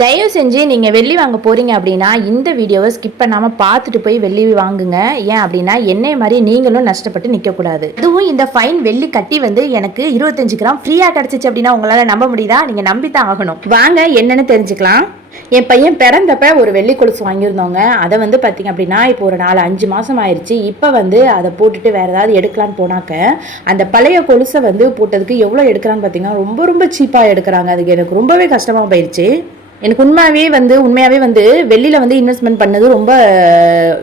தயவு செஞ்சு நீங்கள் வெள்ளி வாங்க போகிறீங்க அப்படின்னா இந்த வீடியோவை ஸ்கிப் பண்ணாமல் பார்த்துட்டு போய் வெள்ளி வாங்குங்க. ஏன் அப்படின்னா என்னைய மாதிரி நீங்களும் நஷ்டப்பட்டு நிற்கக்கூடாது. அதுவும் இந்த ஃபைன் வெள்ளி கட்டி வந்து எனக்கு 25 கிராம் ஃப்ரீயாக கிடச்சிச்சு அப்படின்னா உங்களால் நம்ப முடியுதா? நீங்கள் நம்பித்தான் ஆகணும். வாங்க என்னன்னு தெரிஞ்சுக்கலாம். என் பையன் பிறந்தப்ப ஒரு வெள்ளி கொலுசு வாங்கியிருந்தோங்க. அதை வந்து பார்த்திங்க அப்படின்னா இப்போ ஒரு 4-5 மாதம் ஆயிடுச்சு. இப்போ வந்து அதை போட்டுட்டு வேறு ஏதாவது எடுக்கலான்னு போனாக்க அந்த பழைய கொலுசை வந்து போட்டதுக்கு எவ்வளோ எடுக்கிறான்னு பார்த்தீங்கன்னா ரொம்ப ரொம்ப சீப்பாக எடுக்கிறாங்க. அதுக்கு எனக்கு ரொம்பவே கஷ்டமாக போயிடுச்சு. எனக்கு உண்மையாகவே வந்து வெளியில் வந்து இன்வெஸ்ட்மெண்ட் பண்ணது ரொம்ப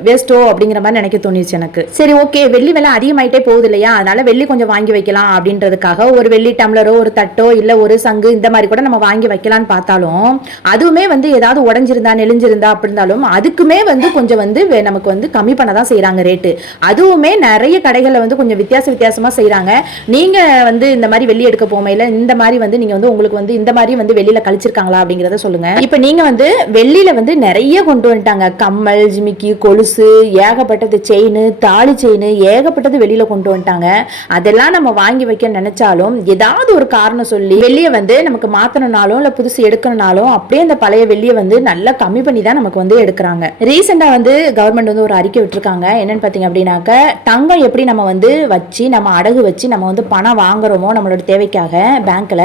வேஸ்ட்டோ அப்படிங்கிற மாதிரி நினைக்க தோணிச்சு எனக்கு. சரி ஓகே, வெள்ளி விலை அதிகமாயிட்டே போகுது இல்லையா, அதனால வெள்ளி கொஞ்சம் வாங்கி வைக்கலாம் அப்படின்றதுக்காக ஒரு வெள்ளி டம்ளரோ ஒரு தட்டோ இல்லை ஒரு சங்கு இந்த மாதிரி கூட நம்ம வாங்கி வைக்கலான்னு பார்த்தாலும் அதுவுமே வந்து ஏதாவது உடஞ்சிருந்தா நெளிஞ்சிருந்தா அப்படி இருந்தாலும் அதுக்குமே வந்து கொஞ்சம் வந்து நமக்கு வந்து கம்மி பண்ண தான் செய்கிறாங்க ரேட்டு. அதுவுமே நிறைய கடைகளில் வந்து கொஞ்சம் வித்தியாசமாக செய்கிறாங்க. நீங்கள் வந்து இந்த மாதிரி வெள்ளி எடுக்க போமையில் இந்த மாதிரி வந்து நீங்கள் வந்து உங்களுக்கு வந்து இந்த மாதிரி வந்து வெளியில் கழிச்சிருக்காங்களா அப்படிங்கிறத சொல்லுங்கள். இப்ப நீங்க வந்து வெள்ளியில வந்து நிறைய கொண்டு வந்துட்டாங்க. கம்மல், ஜிமிக்கி, கொலுசு, ஏகப்பட்டது செயின், தாலி செயின், ஏகப்பட்டது வெளியில கொண்டு வந்துட்டாங்க. அதெல்லாம் நம்ம வாங்கி வைக்க நினைச்சாலும் ஏதாவது ஒரு காரணம் சொல்லி வெள்ளியை வந்து நமக்கு மாத்தணும்னாலும் இல்ல புதுசு எடுக்கணும்னாலும் அப்படியே அந்த பழைய வெள்ளியை வந்து நல்லா கம்மி பண்ணி தான் நமக்கு வந்து எடுக்கிறாங்க. ரீசெண்டா வந்து கவர்மெண்ட் வந்து ஒரு அறிக்கை விட்டுருக்காங்க. என்னன்னு பாத்தீங்க அப்படின்னாக்க தங்கம் எப்படி நம்ம வந்து வச்சு நம்ம அடகு வச்சு நம்ம வந்து பணம் வாங்குறோமோ நம்மளோட தேவைக்காக பேங்க்ல,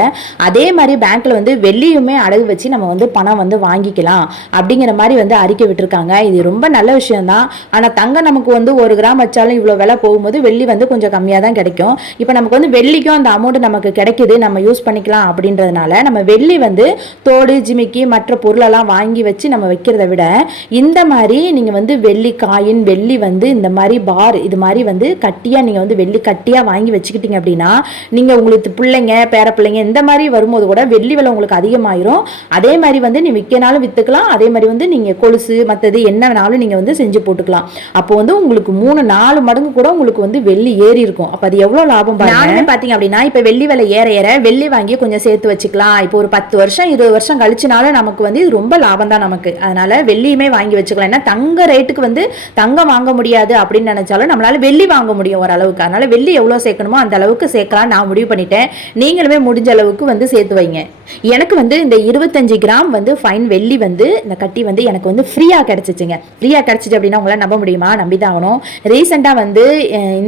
அதே மாதிரி பேங்க்ல வந்து வெள்ளியுமே அடகு வச்சு நம்ம வந்து பணம் வந்து வாங்கிக்கலாம் அப்படிங்கிற மாதிரி வந்து அறிக்கை விட்டுருக்காங்க. இது ரொம்ப நல்ல விஷயம் தான். ஆனால் தங்கம் நமக்கு வந்து 1 கிராம் வச்சாலும் இவ்வளோ விலை போகும்போது வெள்ளி வந்து கொஞ்சம் கம்மியாக தான் கிடைக்கும். இப்போ நமக்கு வந்து வெள்ளிக்கும் அந்த அமௌண்ட் நமக்கு கிடைக்குது, நம்ம யூஸ் பண்ணிக்கலாம் அப்படின்றதுனால நம்ம வெள்ளி வந்து தோடு, ஜிமிக்கி, மற்ற பொருளெல்லாம் வாங்கி வச்சு நம்ம வைக்கிறத விட இந்த மாதிரி நீங்கள் வந்து வெள்ளி காயின், வெள்ளி வந்து இந்த மாதிரி பார் இது மாதிரி வந்து கட்டியாக நீங்கள் வந்து வெள்ளி கட்டியாக வாங்கி வச்சுக்கிட்டீங்க அப்படின்னா நீங்கள் உங்களுக்கு பிள்ளைங்க பேர பிள்ளைங்க இந்த மாதிரி வரும்போது கூட வெள்ளி விலை உங்களுக்கு அதிகமாயிரும். அதே மாதிரி வந்து நீ விற்கனாலும் வித்துக்கலாம், அதே மாதிரி வந்து நீங்க கொலுசு மற்றது என்ன வேணாலும் நீங்க வந்து செஞ்சு போட்டுக்கலாம். அப்போ வந்து உங்களுக்கு 3-4 மடங்கு கூட உங்களுக்கு வந்து வெள்ளி ஏறி இருக்கும். அப்ப அது எவ்வளவு லாபம் பாருங்க. பாத்தீங்க அப்படின்னா இப்ப வெள்ளி விலை ஏற ஏற வெள்ளி வாங்கி கொஞ்சம் சேர்த்து வச்சுக்கலாம். இப்போ ஒரு 10 வருஷம் 20 வருஷம் கழிச்சுனாலும் நமக்கு வந்து இது ரொம்ப லாபம் தான் நமக்கு. அதனால வெள்ளியுமே வாங்கி வச்சுக்கலாம். ஏன்னா தங்க ரேட்டுக்கு வந்து தங்கம் வாங்க முடியாது அப்படின்னு நினைச்சாலும் நம்மளால வெள்ளி வாங்க முடியும் ஓரளவுக்கு. அதனால வெள்ளி எவ்வளவு சேர்க்கணுமோ அந்த அளவுக்கு சேர்க்கலாம் நான் முடிவு பண்ணிட்டேன். நீங்களுமே முடிஞ்ச அளவுக்கு வந்து சேர்த்து வைங்க. எனக்கு வந்து இந்த 25 கிராம் வந்து ஃபைன் வெள்ளி வந்து இந்த கட்டி வந்து எனக்கு வந்து ஃப்ரீயாக கிடச்சிச்சுங்க. ஃப்ரீயாக கிடச்சிச்சு அப்படின்னா உங்களால் நம்ப முடியுமா? நம்பி தான் ஆகணும். ரீசெண்டாக வந்து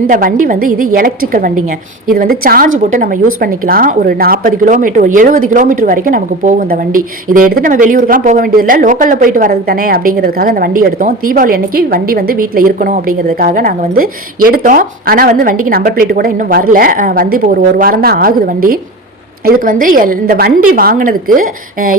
இந்த வண்டி வந்து இது எலக்ட்ரிக்கல் வண்டிங்க. இது வந்து சார்ஜ் போட்டு நம்ம யூஸ் பண்ணிக்கலாம். ஒரு 40 கிலோமீட்டர் ஒரு 70 கிலோமீட்டர் வரைக்கும் நமக்கு போகும் இந்த வண்டி. இதை எடுத்துட்டு நம்ம வெளியூருக்குலாம் போக வேண்டியதில்லை, லோக்கலில் போயிட்டு வரதுக்கு தானே அப்படிங்கிறதுக்காக அந்த வண்டி எடுத்தோம். தீபாவளி அன்னைக்கு வண்டி வந்து வீட்டில் இருக்கணும் அப்படிங்கிறதுக்காக நாங்கள் வந்து எடுத்தோம். ஆனால் வந்து வண்டிக்கு நம்பர் பிளேட் கூட இன்னும் வரல. வந்து இப்போ ஒரு வாரம் தான் ஆகுது வண்டி. இதுக்கு வந்து இந்த வண்டி வாங்கினதுக்கு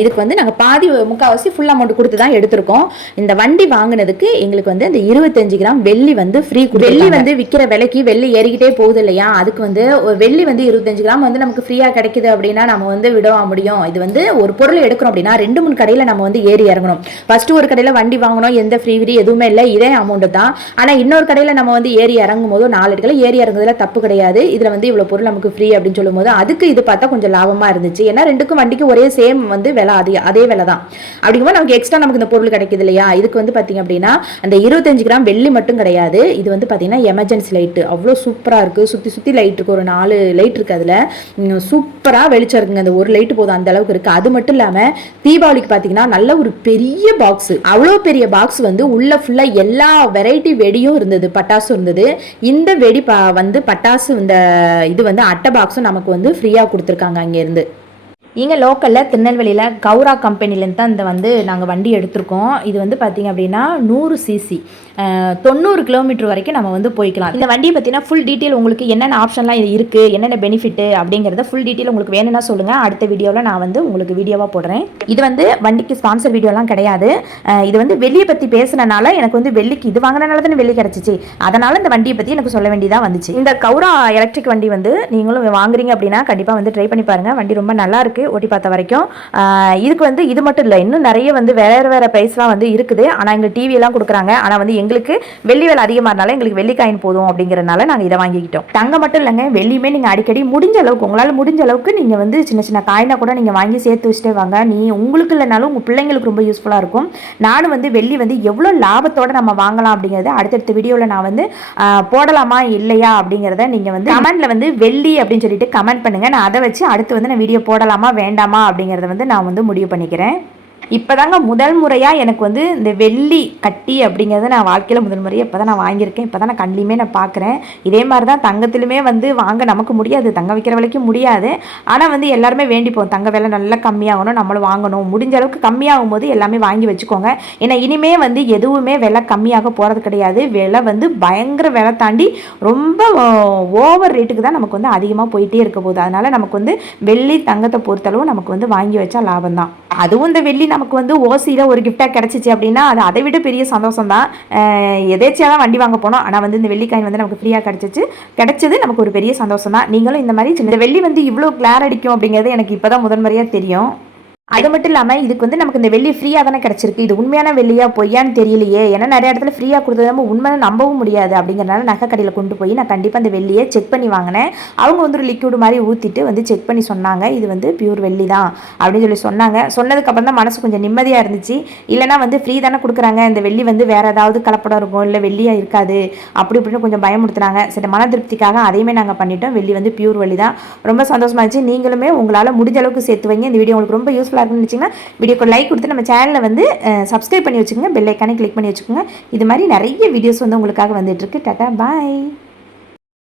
இதுக்கு வந்து நாங்கள் முக்கால்வாசி ஃபுல் அமௌண்ட் கொடுத்து தான் எடுத்திருக்கோம். இந்த வண்டி வாங்கினதுக்கு எங்களுக்கு வந்து இந்த 25 கிராம் வெள்ளி வந்து ஃப்ரீ. வெள்ளி வந்து விற்கிற விலைக்கு வெள்ளி ஏறிக்கிட்டே போகுது இல்லையா, அதுக்கு வந்து வெள்ளி வந்து 25 கிராம் வந்து நமக்கு ஃப்ரீயாக கிடைக்குது அப்படின்னா நம்ம வந்து விடவா முடியும்? இது வந்து ஒரு பொருள் எடுக்கிறோம் அப்படின்னா 2-3 கடையில் நம்ம வந்து ஏறி இறங்கணும். ஃபர்ஸ்ட் ஒரு கடையில் வண்டி வாங்கணும், எந்த ஃப்ரீ எதுவுமே இல்லை, இதே அமௌண்ட் தான். ஆனால் இன்னொரு கடையில் நம்ம வந்து ஏறி இறங்கும் போது 4 இடத்துல ஏறி இறங்குறதுல தப்பு கிடையாது. இதில் வந்து இவ்வளோ பொருள் நமக்கு ஃப்ரீ அப்படின்னு சொல்லும் போது அதுக்கு இது பார்த்தா கொஞ்சம் லாபமா இருந்துச்சு. ஏன்னா ரெண்டுக்கும் வண்டிக்கு ஒரே சேம் வந்து விலை, அதே விலை தான். அப்படிங்கும்போது நமக்கு எக்ஸ்ட்ரா நமக்கு இந்த பொருள் கிடைக்குது இல்லையா. இதுக்கு வந்து பாத்தீங்க அப்படின்னா அந்த 25 கிராம் வெள்ளி மட்டும் கிடையாது. இது வந்து பாத்தீங்கன்னா எமர்ஜென்சி லைட் அவ்வளோ சூப்பரா இருக்கு. சுத்தி லைட் இருக்கு, ஒரு 4 லைட் இருக்கு. அதுல சூப்பரா வெளிச்சம் இருக்குங்க. அந்த ஒரு லைட் போதும், அந்த அளவுக்கு இருக்கு. அது மட்டும் இல்லாம தீபாவளிக்கு பாத்தீங்கன்னா நல்ல ஒரு பெரிய பாக்ஸ், அவ்வளோ பெரிய பாக்ஸ் வந்து உள்ள ஃபுல்லா எல்லா வெரைட்டி வெடியும் இருந்தது, பட்டாசும் இருந்தது. இந்த வெடி வந்து பட்டாசு இந்த இது வந்து அட்டை பாக்ஸும் நமக்கு வந்து ஃப்ரீயா கொடுத்துருக்காங்க அங்க இருந்து. இங்கே லோக்கலில் திருநெல்வேலியில் கௌரா கம்பெனிலேருந்து தான் இந்த வந்து நாங்கள் வண்டி எடுத்திருக்கோம். இது வந்து பார்த்திங்க அப்படின்னா 100 சிசி 90 கிலோமீட்டர் வரைக்கும் நம்ம வந்து போய்க்கலாம். இந்த வண்டியை பார்த்தீங்கன்னா ஃபுல் டீட்டெயில் உங்களுக்கு என்னென்ன ஆப்ஷன்லாம் இது இருக்குது, என்னென்ன பெனிஃபிட்டு அப்படிங்கிறத ஃபுல் டீட்டெயில் உங்களுக்கு வேணும்னா சொல்லுங்கள். அடுத்த வீடியோவில் நான் வந்து உங்களுக்கு வீடியோவாக போடுறேன். இது வந்து வண்டிக்கு ஸ்பான்சர் வீடியோலாம் கிடையாது. இது வந்து வெள்ளியை பற்றி பேசுனனால எனக்கு வந்து வெள்ளிக்கு இது வாங்கினால தானே வெள்ளி கிடச்சிச்சு, அதனால் இந்த வண்டியை பற்றி எனக்கு சொல்ல வேண்டியதாக வந்துச்சு. இந்த கௌரா எலக்ட்ரிக் வண்டி வந்து நீங்களும் வாங்குறீங்க அப்படின்னா கண்டிப்பாக வந்து ட்ரை பண்ணி பாருங்கள். வண்டி ரொம்ப நல்லா இருக்குது ஓட்டி பார்த்த வரைக்கும். இதுக்கு வந்து இது மட்டும் இல்லை, இன்னும் நிறைய வந்து வேற ப்ரைஸ்லாம் வந்து இருக்குது. ஆனால் எங்கள் டிவியெல்லாம் கொடுக்குறாங்க. ஆனால் வந்து எங்களுக்கு வெள்ளி விலை அதிகமாக இருந்தாலும் எங்களுக்கு வெள்ளி காயின் போதும் அப்படிங்கிறனால நாங்கள் இதை வாங்கிக்கிட்டோம். தங்கம் மட்டும் இல்லைங்க, வெள்ளியுமே நீங்கள் அடிக்கடி முடிஞ்ச அளவுக்கு உங்களால் முடிஞ்ச அளவுக்கு நீங்கள் வந்து சின்ன காயினாக கூட நீங்கள் வாங்கி சேர்த்து வச்சுட்டே வாங்க. உங்களுக்கு இல்லைனாலும் உங்கள் பிள்ளைங்களுக்கு ரொம்ப யூஸ்ஃபுல்லாக இருக்கும். நானும் வந்து வெள்ளி வந்து எவ்வளோ லாபத்தோடு நம்ம வாங்கலாம் அப்படிங்கிறத அடுத்தடுத்த வீடியோவில் நான் வந்து போடலாமா இல்லையா அப்படிங்கிறத நீங்கள் வந்து கமெண்ட்டில் வந்து வெள்ளி அப்படின்னு சொல்லிட்டு கமெண்ட் பண்ணுங்கள். நான் அதை வச்சு அடுத்து வந்து நான் வீடியோ போடலாமா வேண்டாமா அப்படிங்கிறத வந்து நான் வந்து முடிவு பண்ணிக்கிறேன். இப்போதாங்க முதல் முறையாக எனக்கு வந்து இந்த வெள்ளி கட்டி அப்படிங்கிறத நான் வாழ்க்கையில் முதல் முறையாக இப்போ தான் நான் வாங்கியிருக்கேன். இப்போ தான் நான் கண்ணிலையுமே நான் பார்க்குறேன். இதே மாதிரி தான் தங்கத்திலுமே வந்து வாங்க நமக்கு முடியாது, தங்கம் விற்கிற விலைக்கு முடியாது. ஆனால் வந்து எல்லாருமே வேண்டிப்போம் தங்க விலை நல்லா கம்மியாகணும், நம்மளும் வாங்கணும். முடிஞ்ச அளவுக்கு கம்மியாகும் போது எல்லாமே வாங்கி வச்சுக்கோங்க. ஏன்னா இனிமே வந்து எதுவுமே விலை கம்மியாக போகிறது கிடையாது. விலை வந்து பயங்கர விலை தாண்டி ரொம்ப ஓவர் ரேட்டுக்கு தான் நமக்கு வந்து அதிகமாக போயிட்டே இருக்க போகுது. அதனால் நமக்கு வந்து வெள்ளி தங்கத்தை பொறுத்தளவு நமக்கு வந்து வாங்கி வச்சா லாபம் தான். அதுவும் இந்த வெள்ளி நமக்கு வந்து ஓசியில் ஒரு கிஃப்டாக கிடச்சிச்சு அப்படின்னா அது அதை விட பெரிய சந்தோஷம் தான். எதேச்சியாக தான் வண்டி வாங்க போனோம், ஆனால் வந்து இந்த வெள்ளிக்காயின் வந்து நமக்கு ஃப்ரீயாக கிடைச்சது நமக்கு ஒரு பெரிய சந்தோஷம் தான். நீங்களும் இந்த மாதிரி இந்த வெள்ளி வந்து இவ்வளோ கிளார் அடிக்கும் அப்படிங்கிறது எனக்கு இப்போ தான் முதன்முறையாக தெரியும். அது மட்டும் இல்லாமல் இதுக்கு வந்து நமக்கு இந்த வெள்ளி ஃப்ரீயாக தானே கிடச்சிருக்கு. இது உண்மையான வெள்ளியா பொய்யான்னு தெரியலையே. ஏன்னா நிறைய இடத்துல ஃப்ரீயாக கொடுத்தது நம்ம உண்மையான நம்பவும் முடியாது. அப்படிங்கிறனால நகை கடையில் கொண்டு போய் நான் கண்டிப்பாக அந்த வெள்ளியை செக் பண்ணி வாங்கினேன். அவங்க வந்து ஒரு லிக்விட் மாதிரி ஊற்றிட்டு வந்து செக் பண்ணி சொன்னாங்க இது வந்து பியூர் வெள்ளி தான் அப்படின்னு சொல்லி சொன்னாங்க. சொன்னதுக்கப்புறம் தான் மனசு கொஞ்சம் நிம்மதியாக இருந்துச்சு. இல்லைனா வந்து ஃப்ரீ தானே கொடுக்குறாங்க, இந்த வெள்ளி வந்து வேறு ஏதாவது கலப்படம் இருக்கும், இல்லை வெள்ளியாக இருக்காது அப்படி இப்படின்னு கொஞ்சம் பயமுடுத்துனாங்க. சரி, மன திருப்திக்காக அதையுமே நாங்கள் பண்ணிட்டோம். வெள்ளி வந்து பியூர் வெள்ளி தான். ரொம்ப சந்தோஷமாக இருந்துச்சு. நீங்களுமே உங்களால் முடிஞ்ச அளவுக்கு சேர்த்து வைங்க. இந்த வீடியோ உங்களுக்கு ரொம்ப யூஸ்ஃபுல்லாக இருக்குன்னு நினச்சிங்கன்னா வீடியோக்கு லைக் கொடுத்து நம்ம சேனலை வந்து சப்ஸ்கிரைப் பண்ணி வச்சுக்கோங்க, பெல் ஐக்கானே கிளிக் பண்ணி வச்சுக்கோங்க. இது மாதிரி நிறைய வீடியோஸ் வந்து உங்களுக்காக வந்துட்டு இருக்கு. டாடா பாய்.